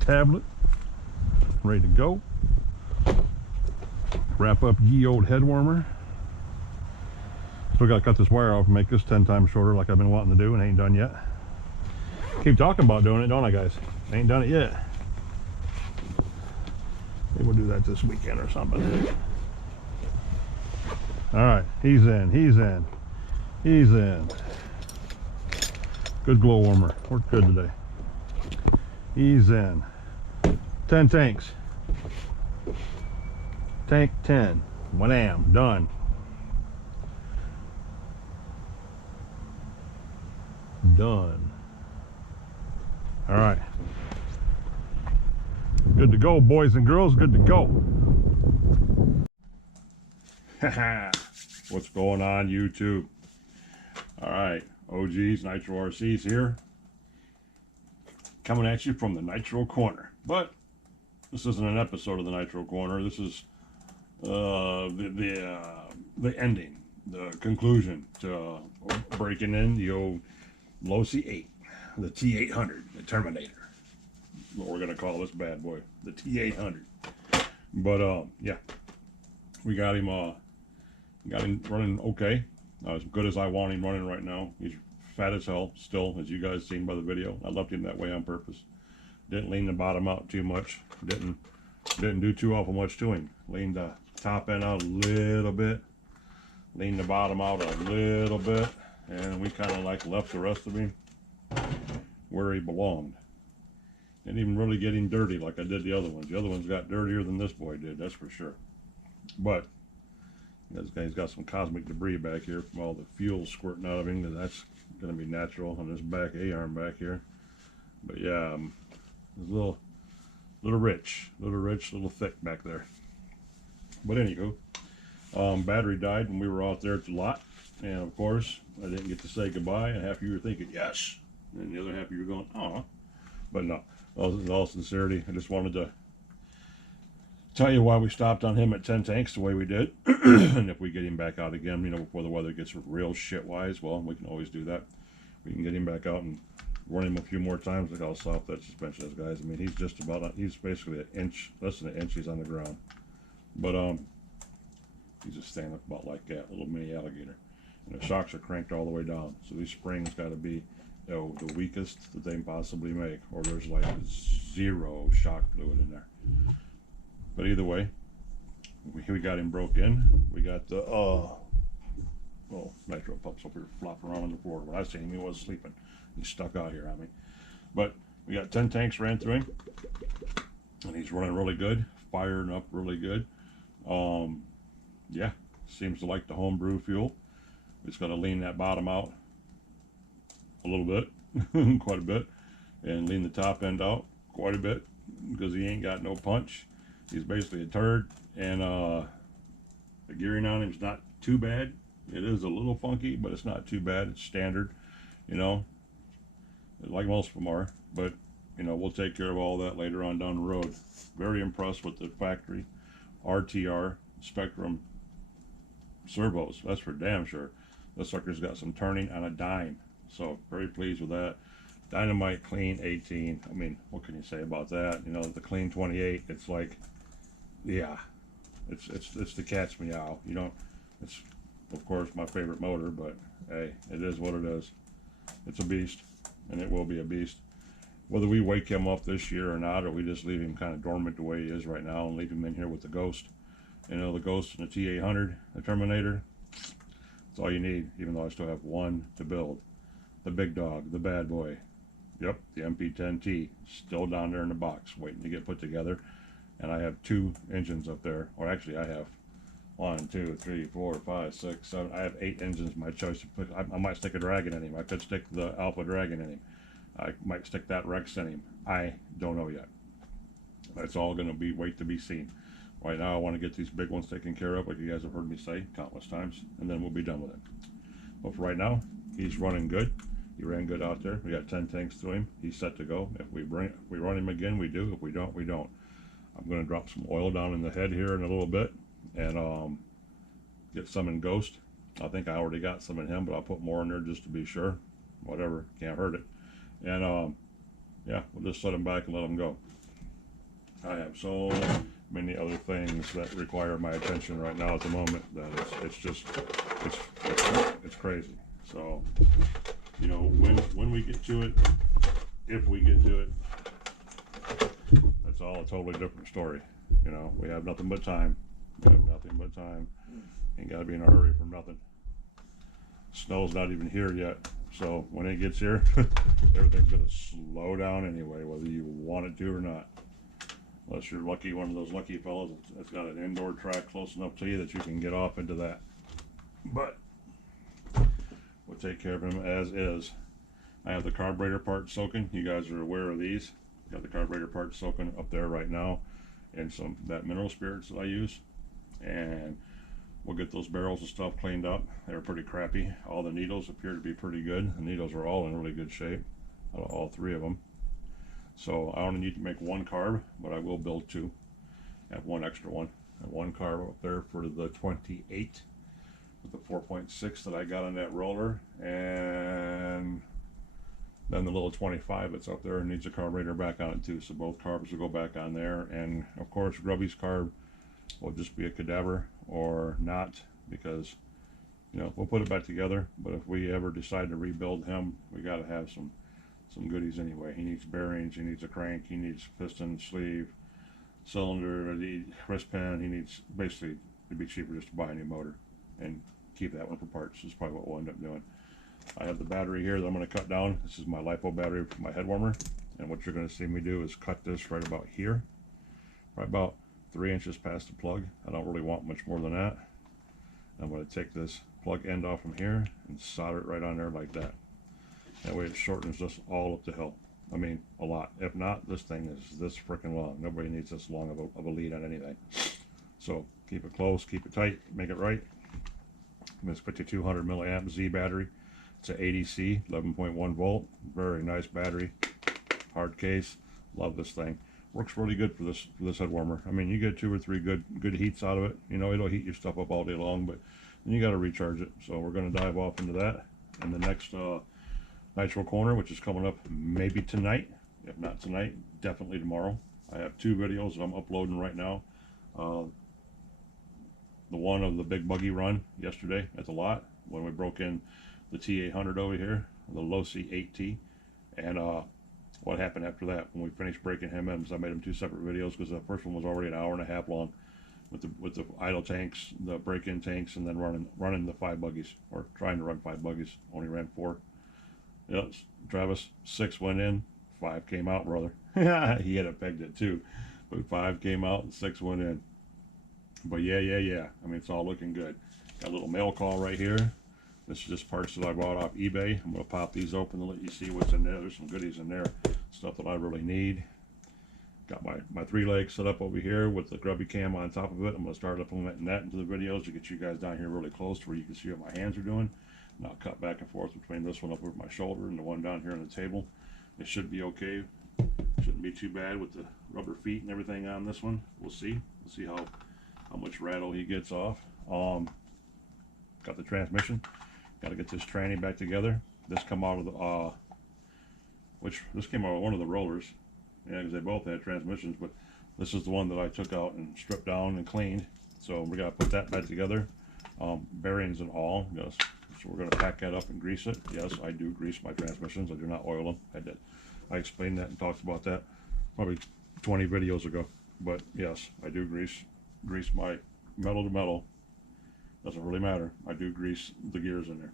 Tablet ready to go. Wrap up ye old head warmer. Still got to cut this wire off and make this 10 times shorter like I've been wanting to do and ain't done yet. Keep talking about doing it, don't I, guys? Ain't done it yet. Maybe we'll do that this weekend or something. All right, he's in, he's in, he's in. Good glow warmer, worked good today. He's in. 10 tanks. Tank 10, 1 amp, done. Done. All right. Good to go, boys and girls, good to go. What's going on, YouTube? All right, OGs, Nitro RCs here, coming at you from the Nitro Corner. But this isn't an episode of the Nitro Corner. This is the ending, the conclusion to breaking in the old Losi 8, the T800, the Terminator. What we're gonna call this bad boy, the T800. But yeah, we got him running okay, as good as I want him running right now. He's fat as hell still, as you guys seen by the video. I left him that way on purpose. Didn't lean the bottom out too much. Didn't do too awful much to him. Leaned the top end out a little bit, leaned the bottom out a little bit, and we kind of like left the rest of him where he belonged. Didn't even really get him dirty like I did the other ones. The other ones got dirtier than this boy did, that's for sure. But this guy's got some cosmic debris back here from all the fuel squirting out of him. That's going to be natural on this back A-arm back here. But yeah, it's a little rich, little thick back there. But anywho, battery died when we were out there at the lot, and of course I didn't get to say goodbye. And half of you were thinking yes, and the other half of you were going, oh. But no, in all sincerity, I just wanted to tell you why we stopped on him at 10 tanks the way we did. And if we get him back out again, you know, before the weather gets real shit wise, well, we can always do that. We can get him back out and run him a few more times. Look how soft that suspension is, guys. I mean, he's just about, he's basically an inch, less than an inch he's on the ground. But he's just standing up about like that, little mini alligator. And the shocks are cranked all the way down. So these springs got to be, you know, the weakest that they can possibly make, or there's like 0 shock fluid in there. But either way, we got him broke in. We got the nitro pups up here flopping around on the floor. When I seen him, he was sleeping. He's stuck out here on me. But we got 10 tanks ran through him, and he's running really good, firing up really good. Yeah, seems to like the homebrew fuel. It's going to lean that bottom out a little bit, quite a bit, and lean the top end out quite a bit because he ain't got no punch. He's basically a turd, and the gearing on him is not too bad. It is a little funky, but it's not too bad. It's standard, you know, like most of them are. But, you know, we'll take care of all that later on down the road. Very impressed with the factory RTR Spectrum servos. That's for damn sure. This sucker's got some turning on a dime. So, very pleased with that. Dynamite Clean 18. I mean, what can you say about that? You know, the Clean 28, it's like, yeah, it's the cat's meow. You know, it's of course my favorite motor, but hey, it is what it is. It's a beast, and it will be a beast. Whether we wake him up this year or not, or we just leave him kind of dormant the way he is right now and leave him in here with the Ghost. You know, the Ghost and the T800, the Terminator. That's all you need, even though I still have one to build. The big dog, the bad boy. Yep, the MP10T, still down there in the box, waiting to get put together. And I have 2 engines up there, or actually I have 1, 2, 3, 4, 5, 6, 7. I have 8 engines. My choice to put. I might stick a Dragon in him. I could stick the Alpha Dragon in him. I might stick that Rex in him. I don't know yet. That's all going to be wait to be seen. Right now, I want to get these big ones taken care of, like you guys have heard me say countless times, and then we'll be done with it. But for right now, he's running good. He ran good out there. We got 10 tanks to him. He's set to go. If we run him again, we do. If we don't, we don't. I'm going to drop some oil down in the head here in a little bit, and get some in Ghost. I think I already got some in him, but I'll put more in there just to be sure. Whatever, can't hurt it. And yeah, we'll just set him back and let him go. I have so many other things that require my attention right now at the moment that it's just it's crazy. So, you know, when we get to it, if we get to it, that's all a totally different story. You know, we have nothing but time. We have nothing but time. Ain't got to be in a hurry for nothing. Snow's not even here yet, so when it gets here, everything's going to slow down anyway, whether you want it to or not. Unless you're lucky, one of those lucky fellows that's got an indoor track close enough to you that you can get off into that. But we'll take care of him as is. I have the carburetor part soaking. You guys are aware of these. Got the carburetor part soaking up there right now, and some that mineral spirits that I use. And we'll get those barrels and stuff cleaned up. They're pretty crappy. All the needles appear to be pretty good. The needles are all in really good shape, all 3 of them. So I only need to make 1 carb, but I will build 2. I have 1 extra one. And 1 carb up there for the 28 with the 4.6 that I got on that roller, and then the little 25 that's up there needs a carburetor back on it too. So both carbs will go back on there, and of course Grubby's carb will just be a cadaver or not, because you know we'll put it back together. But if we ever decide to rebuild him, we got to have some goodies anyway. He needs bearings, he needs a crank, he needs piston, sleeve, cylinder, the wrist pin. He needs, basically it'd be cheaper just to buy a new motor and keep that one for parts. Is probably what we'll end up doing. I have the battery here that I'm going to cut down. This is my LiPo battery for my head warmer, and what you're going to see me do is cut this right about here, right about 3 inches past the plug. I don't really want much more than that. I'm going to take this plug end off from here and solder it right on there like that. That way it shortens this all up to hell. I mean, a lot. If not, this thing is this freaking long. Nobody needs this long of a lead on anything. So keep it close, keep it tight, make it right. This 5200 milliamp Z battery. It's an 80C, 11.1 volt. Very nice battery. Hard case. Love this thing. Works really good for this head warmer. I mean, you get 2 or 3 good heats out of it. You know, it'll heat your stuff up all day long, but then you got to recharge it. So we're going to dive off into that. And the next Nitro Corner, which is coming up maybe tonight. If not tonight, definitely tomorrow. I have 2 videos that I'm uploading right now. The one of the big buggy run yesterday at the lot when we broke in the T800 over here, the Losi 8T, and what happened after that when we finished breaking him in. So I made them 2 separate videos because the first one was already an hour and a half long with the idle tanks, the break-in tanks, and then running the 5 buggies, or trying to run 5 buggies. Only ran 4. Yep, Travis, 6 went in, 5 came out, brother. He had it pegged it too, but 5 came out and 6 went in. But yeah. I mean, it's all looking good. Got a little mail call right here. This is just parts that I bought off eBay. I'm going to pop these open and let you see what's in there. There's some goodies in there, stuff that I really need. Got my 3 legs set up over here with the grubby cam on top of it. I'm going to start implementing that into the videos to get you guys down here really close to where you can see what my hands are doing. And I'll cut back and forth between this one up over my shoulder and the one down here on the table. It should be okay. Shouldn't be too bad with the rubber feet and everything on this one. We'll see. We'll see how much rattle he gets off. Got the transmission. Got to get this tranny back together. This come out of the this came out of one of the rollers. Yeah, because they both had transmissions, but this is the one that I took out and stripped down and cleaned. So we got to put that back together, bearings and all. Yes. So we're going to pack that up and grease it. Yes, I do grease my transmissions. I do not oil them. I explained that and talked about that probably 20 videos ago. But yes, I do grease my metal to metal. Doesn't really matter. I do grease the gears in there.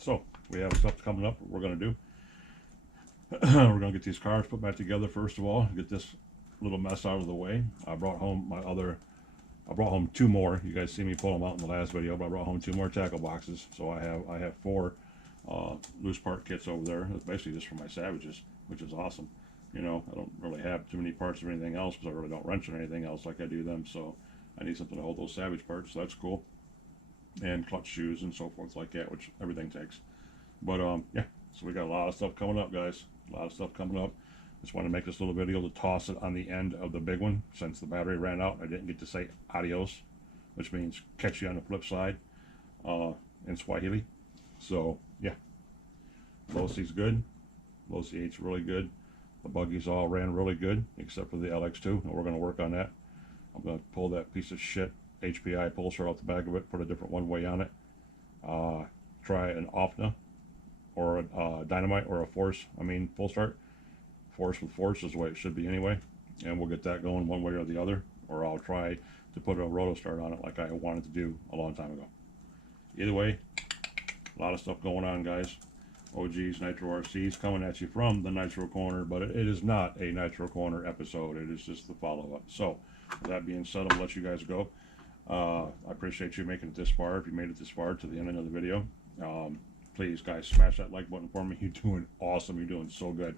So we have stuff coming up. What we're going to do. We're going to get these cars put back together first of all, get this little mess out of the way. I brought home 2 more. You guys see me pull them out in the last video, but I brought home 2 more tackle boxes. So I have 4 loose part kits over there. It's basically just for my Savages, which is awesome. You know, I don't really have too many parts of anything else because I really don't wrench or anything else like I do them. So I need something to hold those Savage parts. So that's cool. And clutch shoes and so forth like that, which everything takes. But yeah, so we got a lot of stuff coming up, guys. A lot of stuff coming up. Just want to make this little video to toss it on the end of the big one since the battery ran out. I didn't get to say adios, which means catch you on the flip side in Swahili. So yeah, Losi's good. Losi 8's really good. The buggies all ran really good except for the LX2, and we're going to work on that. I'm going to pull that piece of shit HPI pulser out the back of it, put a different one-way on it. Try an OFNA or a Dynamite or a Force. I mean, full start. Force with Force is the way it should be anyway. And we'll get that going one way or the other. Or I'll try to put a roto start on it like I wanted to do a long time ago. Either way, a lot of stuff going on, guys. OG's Nitro RCs coming at you from the Nitro Corner, but it is not a Nitro Corner episode. It is just the follow-up. So, with that being said, I'll let you guys go. I appreciate you making it this far. If you made it this far to the end of the video, please, guys, smash that like button for me. You're doing awesome. You're doing so good.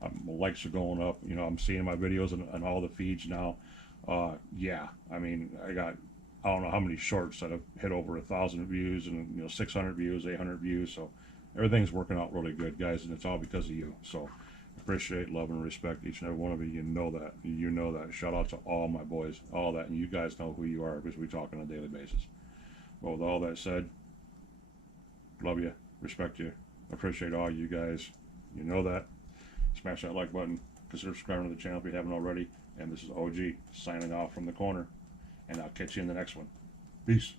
My likes are going up. You know, I'm seeing my videos on all the feeds now. Yeah, I mean, I don't know how many shorts that have hit over 1,000 views and 600 views, 800 views. So everything's working out really good, guys, and it's all because of you. So appreciate, love, and respect each and every one of you. You know that. You know that. Shout out to all my boys, all that, and you guys know who you are because we talk on a daily basis. Well, with all that said, love you, respect you, appreciate all you guys. You know that. Smash that like button. Consider subscribing to the channel if you haven't already. And this is OG signing off from the corner. And I'll catch you in the next one. Peace.